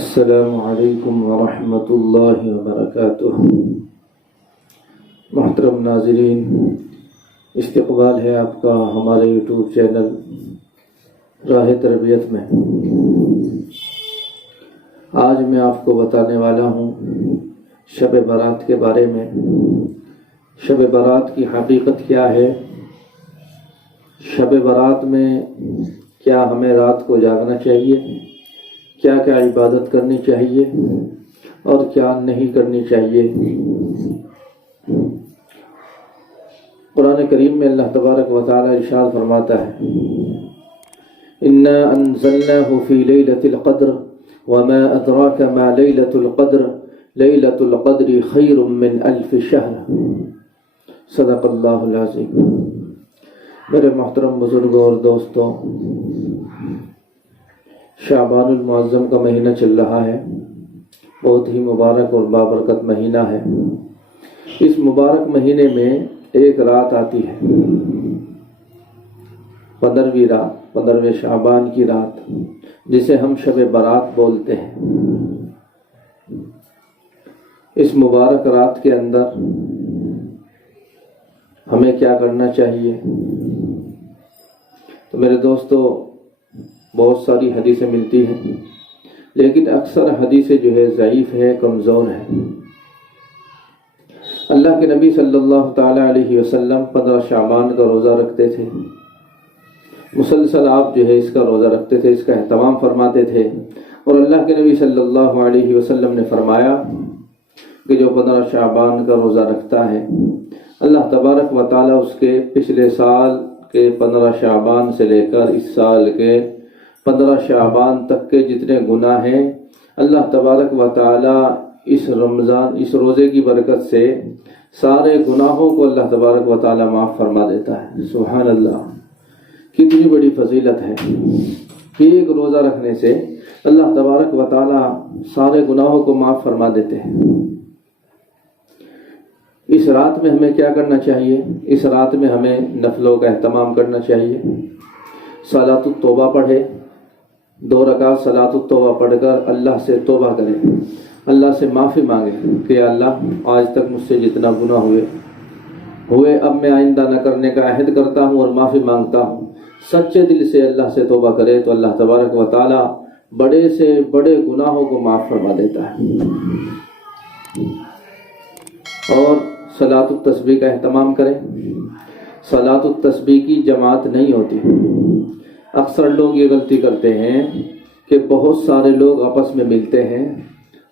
السلام علیکم ورحمۃ اللہ وبرکاتہ۔ محترم ناظرین، استقبال ہے آپ کا ہمارے یوٹیوب چینل راہ تربیت میں۔ آج میں آپ کو بتانے والا ہوں شب برات کے بارے میں۔ شب برات کی حقیقت کیا ہے، شب برات میں کیا ہمیں رات کو جاگنا چاہیے، کیا کیا عبادت کرنی چاہیے اور کیا نہیں کرنی چاہیے۔ قرآن کریم میں اللہ تبارک و تعالی ارشاد فرماتا ہے، انا انزلناہ فی لیلۃ القدر وما ادراک ما لیلۃ القدر لیلۃ القدر خیر من الف شہر۔ صدق اللہ العظیم۔ میرے محترم بزرگوں اور دوستوں، شعبان المعظم کا مہینہ چل رہا ہے، بہت ہی مبارک اور بابرکت مہینہ ہے۔ اس مبارک مہینے میں ایک رات آتی ہے، 15ویں رات، 15ویں شعبان کی رات، جسے ہم شب برات بولتے ہیں۔ اس مبارک رات کے اندر ہمیں کیا کرنا چاہیے؟ تو میرے دوستو، بہت ساری حدیثیں ملتی ہیں، لیکن اکثر حدیثیں جو ہے ضعیف ہے، کمزور ہے۔ اللہ کے نبی صلی اللہ تعالی علیہ وسلم 15 شعبان کا روزہ رکھتے تھے، مسلسل آپ جو ہے اس کا روزہ رکھتے تھے، اس کا اہتمام فرماتے تھے۔ اور اللہ کے نبی صلی اللہ علیہ وسلم نے فرمایا کہ جو 15 شعبان کا روزہ رکھتا ہے، اللہ تبارک و تعالی اس کے پچھلے سال کے 15 شعبان سے لے کر اس سال کے 15 شعبان تک کے جتنے گناہ ہیں، اللہ تبارک و تعالی اس روزے کی برکت سے سارے گناہوں کو اللہ تبارک و تعالی معاف فرما دیتا ہے۔ سبحان اللہ، کتنی بڑی فضیلت ہے کہ ایک روزہ رکھنے سے اللہ تبارک و تعالی سارے گناہوں کو معاف فرما دیتے ہیں۔ اس رات میں ہمیں کیا کرنا چاہیے؟ اس رات میں ہمیں نفلوں کا اہتمام کرنا چاہیے۔ صلاۃ التوبہ پڑھے، 2 رکعت صلاۃ التوبہ پڑھ کر اللہ سے توبہ کرے، اللہ سے معافی مانگے کہ یا اللہ، آج تک مجھ سے جتنا گناہ ہوئے اب میں آئندہ نہ کرنے کا عہد کرتا ہوں اور معافی مانگتا ہوں۔ سچے دل سے اللہ سے توبہ کرے تو اللہ تبارک و تعالی بڑے سے بڑے گناہوں کو معاف فرما دیتا ہے۔ اور صلاۃ التسبیح کا اہتمام کریں۔ صلاۃ التسبیح کی جماعت نہیں ہوتی۔ اکثر لوگ یہ غلطی کرتے ہیں کہ بہت سارے لوگ آپس میں ملتے ہیں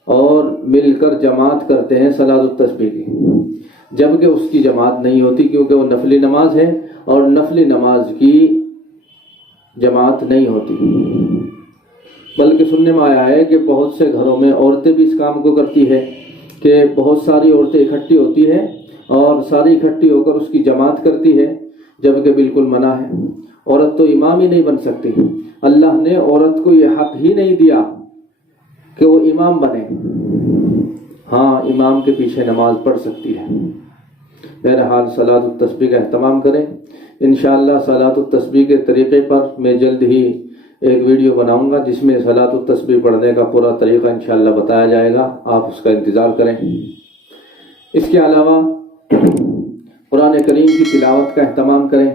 اور مل کر جماعت کرتے ہیں صلاۃ التسبیح کی، جبکہ اس کی جماعت نہیں ہوتی، کیونکہ وہ نفلی نماز ہے اور نفلی نماز کی جماعت نہیں ہوتی۔ بلکہ سننے میں آیا ہے کہ بہت سے گھروں میں عورتیں بھی اس کام کو کرتی ہے کہ بہت ساری عورتیں اکٹھی ہوتی ہیں اور ساری اکٹھی ہو کر اس کی جماعت کرتی ہے، جبکہ بالکل منع ہے۔ عورت تو امام ہی نہیں بن سکتی، اللہ نے عورت کو یہ حق ہی نہیں دیا کہ وہ امام بنے۔ ہاں، امام کے پیچھے نماز پڑھ سکتی ہے۔ بہرحال صلاۃ التسبیح کا اہتمام کریں۔ انشاءاللہ صلاۃ التسبیح کے طریقے پر میں جلد ہی ایک ویڈیو بناؤں گا جس میں صلاۃ التسبیح پڑھنے کا پورا طریقہ انشاءاللہ بتایا جائے گا، آپ اس کا انتظار کریں۔ اس کے علاوہ قرآن کریم کی تلاوت کا اہتمام کریں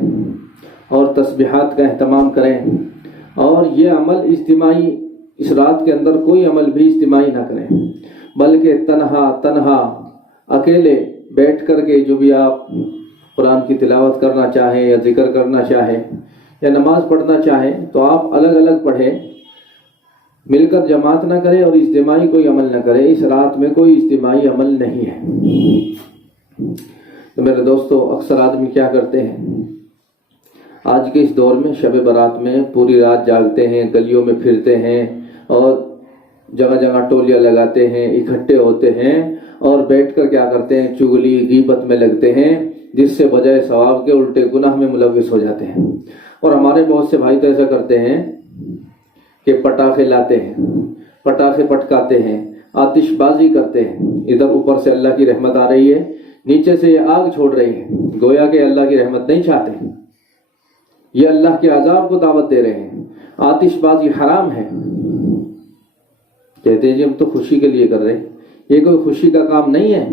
اور تسبیحات کا اہتمام کریں، اور یہ عمل اجتماعی، اس رات کے اندر کوئی عمل بھی اجتماعی نہ کریں، بلکہ تنہا اکیلے بیٹھ کر کے جو بھی آپ قرآن کی تلاوت کرنا چاہیں یا ذکر کرنا چاہیں یا نماز پڑھنا چاہیں تو آپ الگ الگ پڑھیں، مل کر جماعت نہ کریں اور اجتماعی کوئی عمل نہ کریں۔ اس رات میں کوئی اجتماعی عمل نہیں ہے۔ تو میرے دوستو، اکثر آدمی کیا کرتے ہیں آج کے اس دور میں، شب برات میں پوری رات جاگتے ہیں، گلیوں میں پھرتے ہیں اور جگہ جگہ ٹولیاں لگاتے ہیں، اکٹھے ہوتے ہیں اور بیٹھ کر کیا کرتے ہیں، چغلی غیبت میں لگتے ہیں، جس سے بجائے ثواب کے الٹے گناہ میں ملوث ہو جاتے ہیں۔ اور ہمارے بہت سے بھائی تو ایسا کرتے ہیں کہ پٹاخے لاتے ہیں، پٹاخے پٹکاتے ہیں، آتش بازی کرتے ہیں، ادھر اوپر سے اللہ کی رحمت آ رہی ہے، نیچے سے یہ آگ چھوڑ رہی ہے، گویا کہ اللہ کی رحمت نہیں چاہتے، یہ اللہ کے عذاب کو دعوت دے رہے ہیں۔ آتش بازی حرام ہے، کہتے ہیں جی ہم تو خوشی کے لیے کر رہے ہیں. یہ کوئی خوشی کا کام نہیں ہے،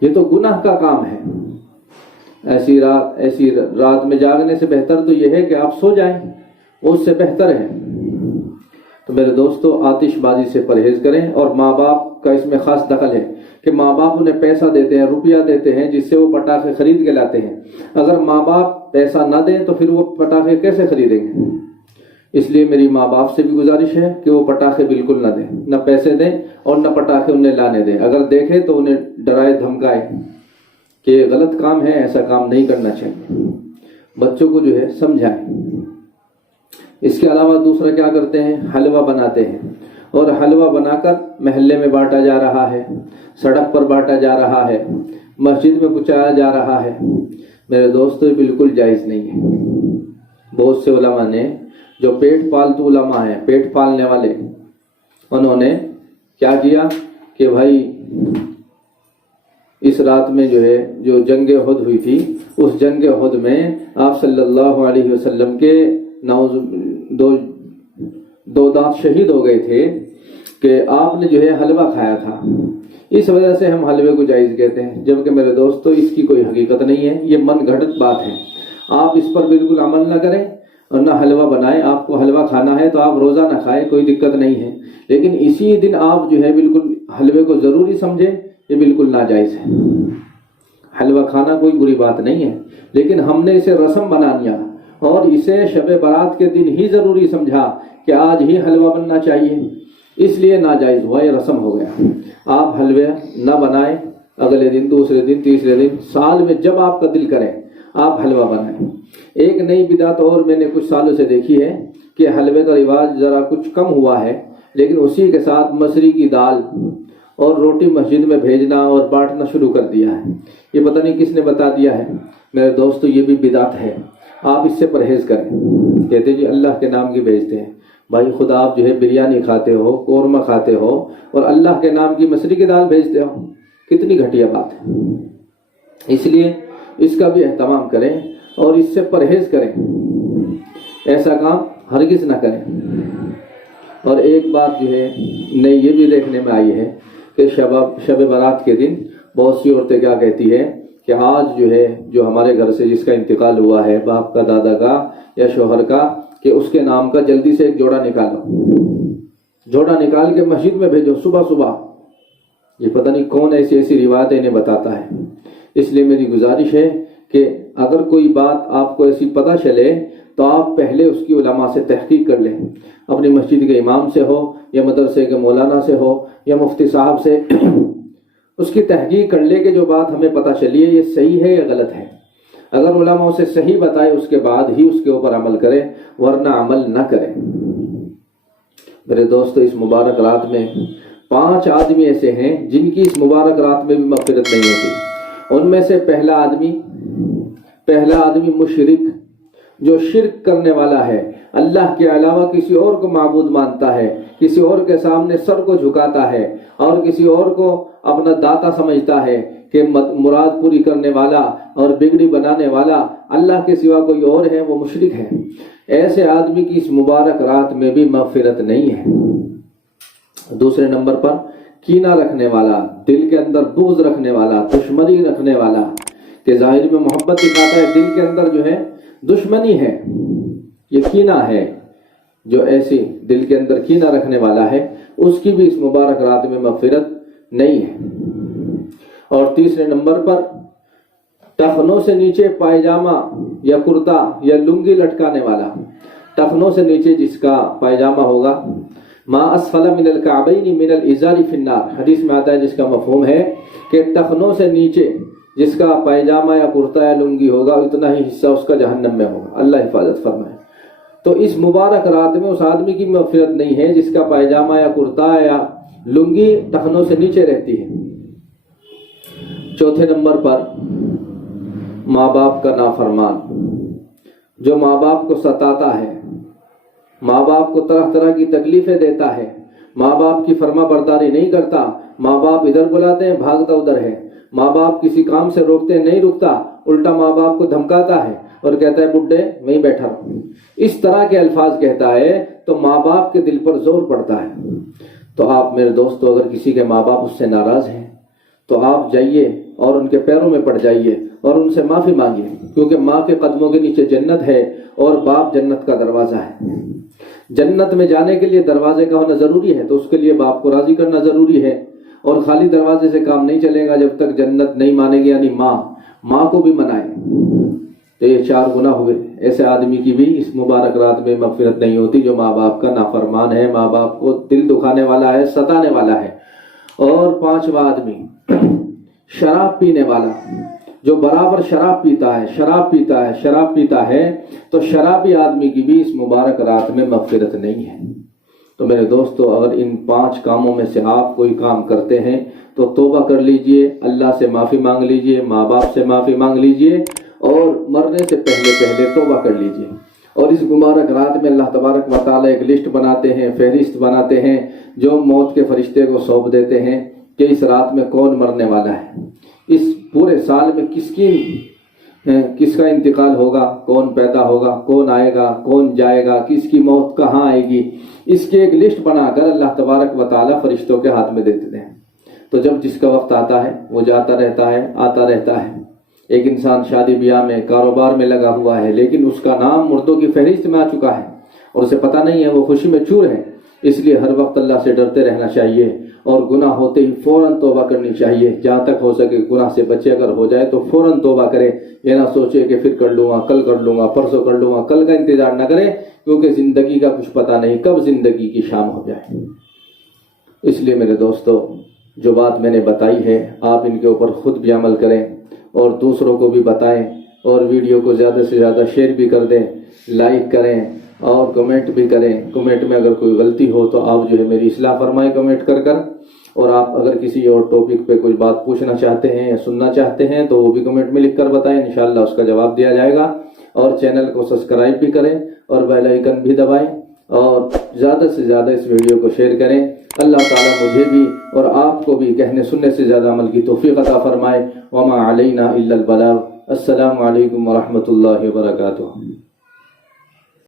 یہ تو گناہ کا کام ہے. ایسی رات میں جاگنے سے بہتر تو یہ ہے کہ آپ سو جائیں، وہ اس سے بہتر ہے. تو میرے دوستو، آتش بازی سے پرہیز کریں. اور ماں باپ کا اس میں خاص دخل ہے کہ ماں باپ انہیں پیسہ دیتے ہیں، روپیہ دیتے ہیں جس سے وہ پٹاخے خرید کے لاتے ہیں. اگر ماں باپ پیسہ نہ دیں تو پھر وہ پٹاخے کیسے خریدیں گے؟ اس لیے میری ماں باپ سے بھی گزارش ہے کہ وہ پٹاخے بالکل نہ دیں، نہ پیسے دیں اور نہ پٹاخے انہیں لانے دیں. اگر دیکھیں تو انہیں ڈرائے دھمکائے کہ یہ غلط کام ہے، ایسا کام نہیں کرنا چاہیے. بچوں کو جو ہے سمجھائیں. اس کے علاوہ دوسرا کیا کرتے ہیں؟ حلوہ بناتے ہیں، اور حلوہ بنا کر محلے میں بانٹا جا رہا ہے، سڑک پر بانٹا جا رہا ہے، مسجد میں پہنچایا جا رہا ہے. میرے دوستو، یہ بالکل جائز نہیں ہے. بہت سے علماء نے، جو پیٹ پالتو علماء ہیں، پیٹ پالنے والے، انہوں نے کیا کیا کہ بھائی اس رات میں جو جنگ احد ہوئی تھی، اس جنگ احد میں آپ صلی اللہ علیہ وسلم کے دو دانت شہید ہو گئے تھے کہ آپ نے حلوہ کھایا تھا. اس وجہ سے ہم حلوے کو جائز کہتے ہیں، جبکہ میرے دوستو اس کی کوئی حقیقت نہیں ہے، یہ من گھڑت بات ہے. آپ اس پر بالکل عمل نہ کریں اور نہ حلوہ بنائیں. آپ کو حلوہ کھانا ہے تو آپ روزہ نہ کھائیں، کوئی دقت نہیں ہے، لیکن اسی دن آپ بالکل حلوے کو ضروری سمجھیں، یہ بالکل ناجائز ہے. حلوہ کھانا کوئی بری بات نہیں ہے، لیکن ہم نے اسے رسم بنا لیا اور اسے شب برات کے دن ہی ضروری سمجھا کہ آج ہی حلوہ بننا چاہیے، اس لیے ناجائز ہوا، یہ رسم ہو گیا. آپ حلوہ نہ بنائیں، اگلے دن، دوسرے دن، تیسرے دن، سال میں جب آپ کا دل کرے آپ حلوہ بنائیں. ایک نئی بدعت اور میں نے کچھ سالوں سے دیکھی ہے کہ حلوے کا رواج ذرا کچھ کم ہوا ہے، لیکن اسی کے ساتھ مسری کی دال اور روٹی مسجد میں بھیجنا اور بانٹنا شروع کر دیا ہے. یہ پتہ نہیں کس نے بتا دیا ہے. میرے دوستو، یہ بھی بدعت ہے، آپ اس سے پرہیز کریں. کہتے جی اللہ کے نام کی بھیجتے ہیں. بھائی خدا آپ بریانی کھاتے ہو، قورمہ کھاتے ہو، اور اللہ کے نام کی مسری کی دال بھیجتے ہو، کتنی گھٹیا بات ہے. اس لیے اس کا بھی اہتمام کریں اور اس سے پرہیز کریں، ایسا کام ہرگز نہ کریں. اور ایک بات نئی یہ بھی دیکھنے میں آئی ہے کہ شب برات کے دن بہت سی عورتیں کیا کہتی ہے کہ آج جو ہمارے گھر سے جس کا انتقال ہوا ہے، باپ کا، دادا کا یا شوہر کا، کہ اس کے نام کا جلدی سے ایک جوڑا نکالو، جوڑا نکال کے مسجد میں بھیجو صبح صبح. یہ پتہ نہیں کون ایسی روایتیں انہیں بتاتا ہے. اس لیے میری گزارش ہے کہ اگر کوئی بات آپ کو ایسی پتہ چلے تو آپ پہلے اس کی علماء سے تحقیق کر لیں، اپنی مسجد کے امام سے ہو یا مدرسے کے مولانا سے ہو یا مفتی صاحب سے، اس کی تحقیق کر لے کہ جو بات ہمیں پتہ چلی ہے یہ صحیح ہے یا غلط ہے. اگر علماء اسے صحیح بتائے اس کے بعد ہی اس کے اوپر عمل کرے، ورنہ عمل نہ کرے. میرے دوستو، اس مبارک رات میں 5 آدمی ایسے ہیں جن کی اس مبارک رات میں بھی مغفرت نہیں ہوتی. ان میں سے پہلا آدمی مشرک، جو شرک کرنے والا ہے، اللہ کے علاوہ کسی اور کو معبود مانتا ہے، کسی اور کے سامنے سر کو جھکاتا ہے اور کسی اور کو اپنا داتا سمجھتا ہے کہ مراد پوری کرنے والا اور بگڑی بنانے والا اللہ کے سوا کوئی اور ہے، وہ مشرک ہے. ایسے آدمی کی اس مبارک رات میں بھی مغفرت نہیں ہے. دوسرے نمبر پر کینہ رکھنے والا، دل کے اندر بغض رکھنے والا، دشمنی رکھنے والا، کہ ظاہر میں محبت دکھاتا ہے، دل کے اندر دشمنی ہے، یہ کینہ ہے. جو ایسی دل کے اندر کینہ رکھنے والا ہے اس کی بھی اس مبارک رات میں مغفرت نہیں ہے. اور تیسرے نمبر پر ٹخنوں سے نیچے پائجامہ یا کرتا یا لنگی لٹکانے والا، ٹخنوں سے نیچے جس کا پائجامہ ہوگا، ما اسفل من الکعبین من الازار فی النار، حدیث میں آتا ہے جس کا مفہوم ہے کہ ٹخنوں سے نیچے جس کا پائجامہ یا کرتا یا لنگی ہوگا اتنا ہی حصہ اس کا جہنم میں ہوگا. اللہ حفاظت فرمائے. تو اس مبارک رات میں اس آدمی کی مغفرت نہیں ہے جس کا پائجامہ یا کرتا یا لنگی ٹخنوں سے نیچے رہتی ہے. چوتھے نمبر پر ماں باپ کا نافرمان، جو ماں باپ کو ستاتا ہے، ماں باپ کو طرح طرح کی تکلیفیں دیتا ہے، ماں باپ کی فرما برداری نہیں کرتا، ماں باپ ادھر بلاتے ہیں بھاگتا ادھر ہے، ماں باپ کسی کام سے روکتے نہیں رکتا، الٹا ماں باپ کو دھمکاتا ہے اور کہتا ہے بڈھے میں ہی بیٹھا رہوں، اس طرح کے الفاظ کہتا ہے تو ماں باپ کے دل پر زور پڑتا ہے. تو آپ میرے دوستو اگر کسی کے ماں باپ اس سے ناراض ہیں تو آپ جائیے اور ان کے پیروں میں پڑ جائیے اور ان سے معافی مانگیے، کیونکہ ماں کے قدموں کے نیچے جنت ہے اور باپ جنت کا دروازہ ہے۔ جنت میں جانے کے لیے دروازے کا ہونا ضروری ہے، تو اس کے لیے باپ کو راضی کرنا ضروری ہے، اور خالی دروازے سے کام نہیں چلے گا جب تک جنت نہیں مانے گی، یعنی ماں کو بھی منائے۔ تو یہ 4 گناہ ہوئے، ایسے آدمی کی بھی اس مبارک رات میں مغفرت نہیں ہوتی جو ماں باپ کا نافرمان ہے، ماں باپ کو دل دکھانے والا ہے، ستانے والا ہے۔ اور 5واں آدمی شراب پینے والا، جو برابر شراب پیتا ہے تو شرابی آدمی کی بھی اس مبارک رات میں مغفرت نہیں ہے۔ تو میرے دوستو اگر ان 5 کاموں میں سے آپ کوئی کام کرتے ہیں تو توبہ کر لیجئے، اللہ سے معافی مانگ لیجئے، ماں باپ سے معافی مانگ لیجئے، اور مرنے سے پہلے توبہ کر لیجئے۔ اور اس مبارک رات میں اللہ تبارک و تعالیٰ ایک لسٹ بناتے ہیں، فہرست بناتے ہیں، جو موت کے فرشتے کو سونپ دیتے ہیں کہ اس رات میں کون مرنے والا ہے، اس پورے سال میں کس کا انتقال ہوگا، کون پیدا ہوگا، کون آئے گا، کون جائے گا، کس کی موت کہاں آئے گی، اس کی ایک لسٹ بنا کر اللہ تبارک و تعالیٰ فرشتوں کے ہاتھ میں دے دیتے ہیں۔ تو جب جس کا وقت آتا ہے وہ جاتا رہتا ہے، آتا رہتا ہے۔ ایک انسان شادی بیاہ میں، کاروبار میں لگا ہوا ہے، لیکن اس کا نام مردوں کی فہرست میں آ چکا ہے اور اسے پتہ نہیں ہے، وہ خوشی میں چور ہے۔ اس لیے ہر وقت اللہ سے ڈرتے رہنا چاہیے، اور گناہ ہوتے ہی فوراً توبہ کرنی چاہیے، جہاں تک ہو سکے گناہ سے بچے اگر ہو جائے تو فوراً توبہ کرے، یہ نہ سوچے کہ پھر کر لوں گا، کل کر لوں گا، پرسوں کر لوں گا، کل کا انتظار نہ کرے، کیونکہ زندگی کا کچھ پتہ نہیں کب زندگی کی شام ہو جائے۔ اس لیے میرے دوستو جو بات میں نے بتائی ہے آپ ان کے اوپر خود بھی عمل کریں اور دوسروں کو بھی بتائیں، اور ویڈیو کو زیادہ سے زیادہ شیئر بھی کر دیں، لائک کریں اور کمنٹ بھی کریں۔ کمنٹ میں اگر کوئی غلطی ہو تو آپ جو ہے میری اصلاح فرمائیں کمنٹ کر، اور آپ اگر کسی اور ٹاپک پہ کوئی بات پوچھنا چاہتے ہیں یا سننا چاہتے ہیں تو وہ بھی کمنٹ میں لکھ کر بتائیں، انشاءاللہ اس کا جواب دیا جائے گا۔ اور چینل کو سبسکرائب بھی کریں اور بیل آئیکن بھی دبائیں، اور زیادہ سے زیادہ اس ویڈیو کو شیئر کریں۔ اللہ تعالیٰ مجھے بھی اور آپ کو بھی کہنے سننے سے زیادہ عمل کی توفیق عطا فرمائے۔ وما علینا الا البلاغ۔ السلام علیکم ورحمۃ اللہ وبرکاتہ۔